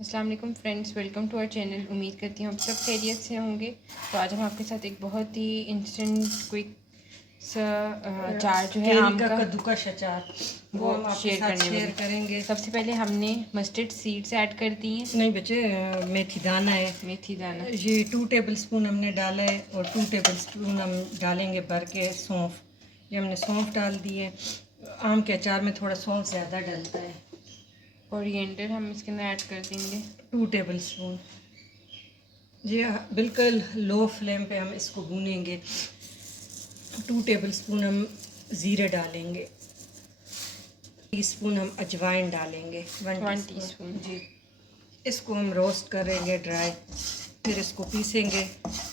अस्सलाम वालेकुम friends, welcome to our channel. उम्मीद करती हूँ आप सब खैरियत से होंगे। तो आज हम आपके साथ एक बहुत ही इंस्टेंट क्विक सा अचार जो है आम का कद्दूकस अचार वो हम आपके शेयर साथ करने शेयर वाले। करेंगे। सबसे पहले हमने मस्टर्ड सीड्स ऐड कर दी हैं। नहीं बच्चे, मेथी दाना है, मेथी दाना ये 2 टेबलस्पून हमने डाला है और 2 टेबलस्पून हम डालेंगे भर के सौंफ। ये हमने सौंफ डाल दी है। आम के अचार में थोड़ा सौंफ ज़्यादा डलता है। कोरिएंडर हम इसके अंदर ऐड कर देंगे 2 टेबलस्पून। जी बिल्कुल लो फ्लेम पे हम इसको भूनेंगे। 2 टेबलस्पून हम ज़ीरे डालेंगे। टीस्पून हम अजवाइन डालेंगे। 1 1 टीस्पून। टीस्पून जी। इसको हम रोस्ट करेंगे ड्राई, फिर इसको पीसेंगे।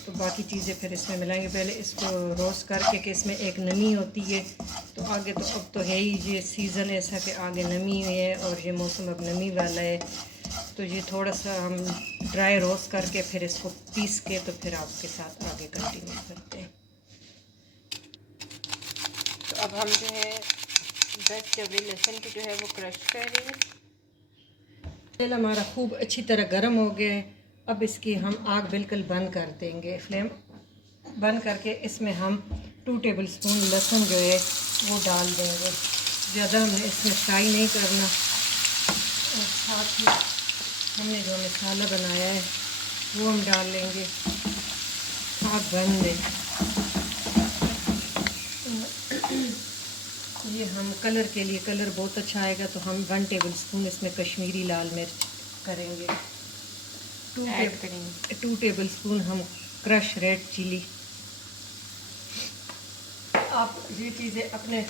तो बाकी चीज़ें फिर इसमें मिलाएंगे। पहले इसको रोस्ट करके कि इसमें एक नमी होती है। तो आगे तो अब तो है ही, ये सीज़न ऐसा कि आगे नमी है और ये मौसम अब नमी वाला है। तो ये थोड़ा सा हम ड्राई रोस्ट करके फिर इसको पीस के तो फिर आपके साथ आगे कंटिन्यू करते हैं। तो अब हम जो है 10 डबे लहसुन को जो है वो क्रश कर रहे हैं। तेल हमारा खूब अच्छी तरह गर्म हो गया है। अब इसकी हम आग बिल्कुल बंद कर देंगे। फ्लेम बंद करके इसमें हम 2 टेबलस्पून लहसुन जो है वो डाल देंगे। ज़्यादा हमने इसमें फ्राई नहीं करना। और साथ ही हमने जो मसाला बनाया है वो हम डाल लेंगे। आग बंद है। ये हम कलर के लिए, कलर बहुत अच्छा आएगा तो हम 1 टेबलस्पून इसमें कश्मीरी लाल मिर्च करेंगे। 2 टेबलस्पून हम क्रश रेड चिली। आप ये चीज़ें अपने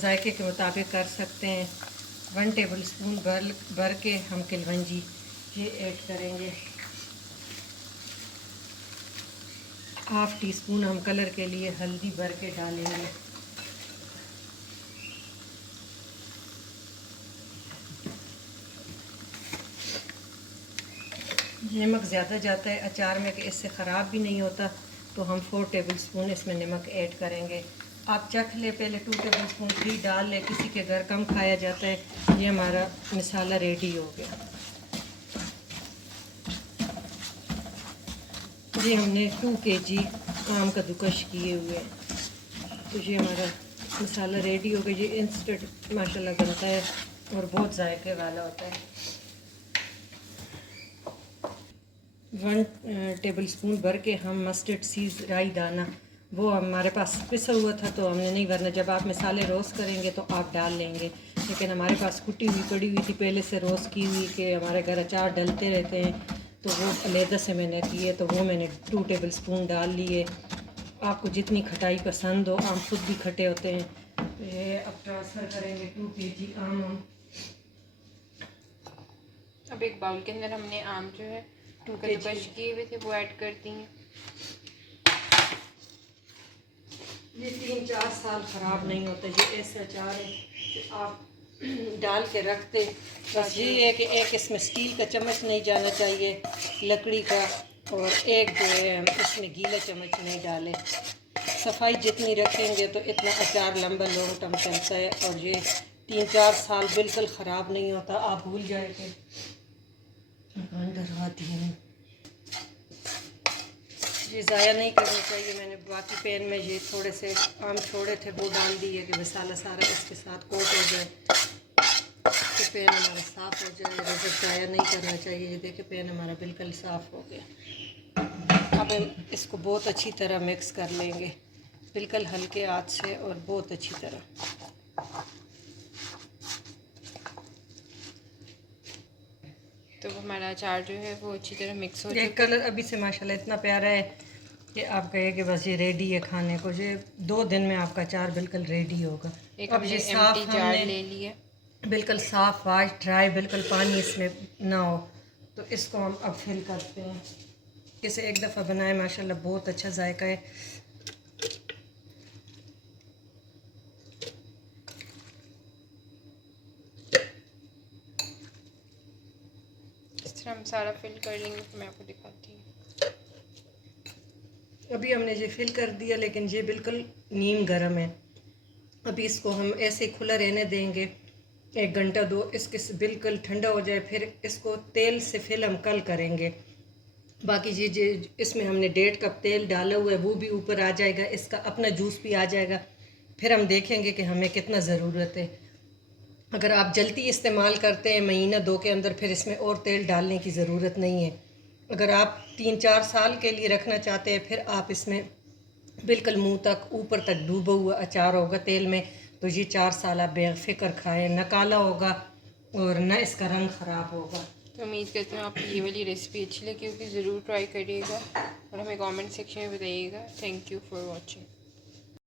जायके के मुताबिक कर सकते हैं। 1 टेबलस्पून भर के हम किलवंजी ये ऐड करेंगे। हाफ़ टी स्पून हम कलर के लिए हल्दी भर के डालेंगे। नमक ज़्यादा जाता है अचार में कि इससे ख़राब भी नहीं होता, तो हम 4 टेबलस्पून इसमें नमक ऐड करेंगे। आप चख ले, पहले 2 टेबलस्पून 3 डाल ले, किसी के घर कम खाया जाता है। ये हमारा मसाला रेडी हो गया। ये हमने 2 kg आम कद्दूकस किए हुए हैं। तो ये हमारा मसाला रेडी हो गया। ये इंस्टेंट माशाल्लाह बनता है और बहुत जायके वाला होता है। 1 टेबलस्पून भर के हम मस्टर्ड सीड्स, राई दाना, वो हमारे पास पिसा हुआ था तो हमने नहीं, वरना जब आप मसाले रोस्ट करेंगे तो आप डाल लेंगे। लेकिन हमारे पास कुटी हुई पड़ी हुई थी पहले से रोस्ट की हुई, कि हमारे घर अचार डलते रहते हैं, तो वो अलहदा से मैंने किए, तो वो मैंने 2 टेबलस्पून डाल लिए। आपको जितनी खटाई पसंद हो, आम खुद भी खट्टे होते हैं। ये अब ट्रांसफ़र करेंगे 2 kg आम हम। अब एक बाउल के अंदर हमने आम जो है कद्दूकस किए हुए थे वो ऐड कर दी हैं। ये 3-4 साल ख़राब नहीं होता। ये ऐसा अचार है कि आप डाल के रखते, बस ये है कि एक इसमें स्टील का चम्मच नहीं जाना चाहिए, लकड़ी का, और एक जो है इसमें गीला चम्मच नहीं डाले। सफाई जितनी रखेंगे तो इतना अचार लंबा लॉन्ग टर्म चलता है, और ये 3-4 साल बिल्कुल ख़राब नहीं होता। आप भूल जाएंगे। डरवाती हैं, ये ज़ाया नहीं करनी चाहिए। मैंने बाकी पैन में ये थोड़े से आम छोड़े थे वो डाल दिए कि मसाला सारा इसके साथ कोट हो जाए, तो पैन हमारा साफ़ हो जाए। वैसे ज़ाया नहीं करना चाहिए। ये देखे पैन हमारा बिल्कुल साफ़ हो गया। अब हम इसको बहुत अच्छी तरह मिक्स कर लेंगे, बिल्कुल हल्के आँच से और बहुत अच्छी तरह। तो हमारा अचार जो है वो अच्छी तरह मिक्स हो ये चुका है। कलर अभी से माशाल्लाह इतना प्यारा है कि आप कहे कि बस ये रेडी है खाने को। ये 2 दिन में आपका अचार बिल्कुल रेडी होगा। एक अब हमने ये एम्प्टी साफ़ जार हमने ले लिया। बिल्कुल साफ़ वाश ड्राई, बिल्कुल पानी इसमें ना हो, तो इसको हम अब फिल करते हैं। इसे एक दफ़ा बनाए, माशाल्लाह बहुत अच्छा जायका है। इस तरह हम सारा फिल कर लेंगे, तो मैं आपको दिखाती हूँ। अभी हमने ये फिल कर दिया, लेकिन ये बिल्कुल नीम गर्म है। अभी इसको हम ऐसे खुला रहने देंगे 1 घंटा दो, इसके बिल्कुल ठंडा हो जाए, फिर इसको तेल से फिर हम कल करेंगे। बाकी चीज़ें इसमें हमने 1.5 कप तेल डाला हुआ है, वो भी ऊपर आ जाएगा, इसका अपना जूस भी आ जाएगा। फिर हम देखेंगे कि हमें कितना ज़रूरत है। अगर आप जल्दी इस्तेमाल करते हैं महीना 2 के अंदर, फिर इसमें और तेल डालने की ज़रूरत नहीं है। अगर आप 3-4 साल के लिए रखना चाहते हैं, फिर आप इसमें बिल्कुल मुंह तक ऊपर तक डूबा हुआ अचार होगा तेल में, तो ये 4 साल आप बेफिक्र खाएं, न काला होगा और न इसका रंग ख़राब होगा। तो उम्मीद करती हूँ आपको ये वाली रेसिपी अच्छी लगी होगी, ज़रूर ट्राई करिएगा और हमें कमेंट सेक्शन में बताइएगा। Thank you for watching.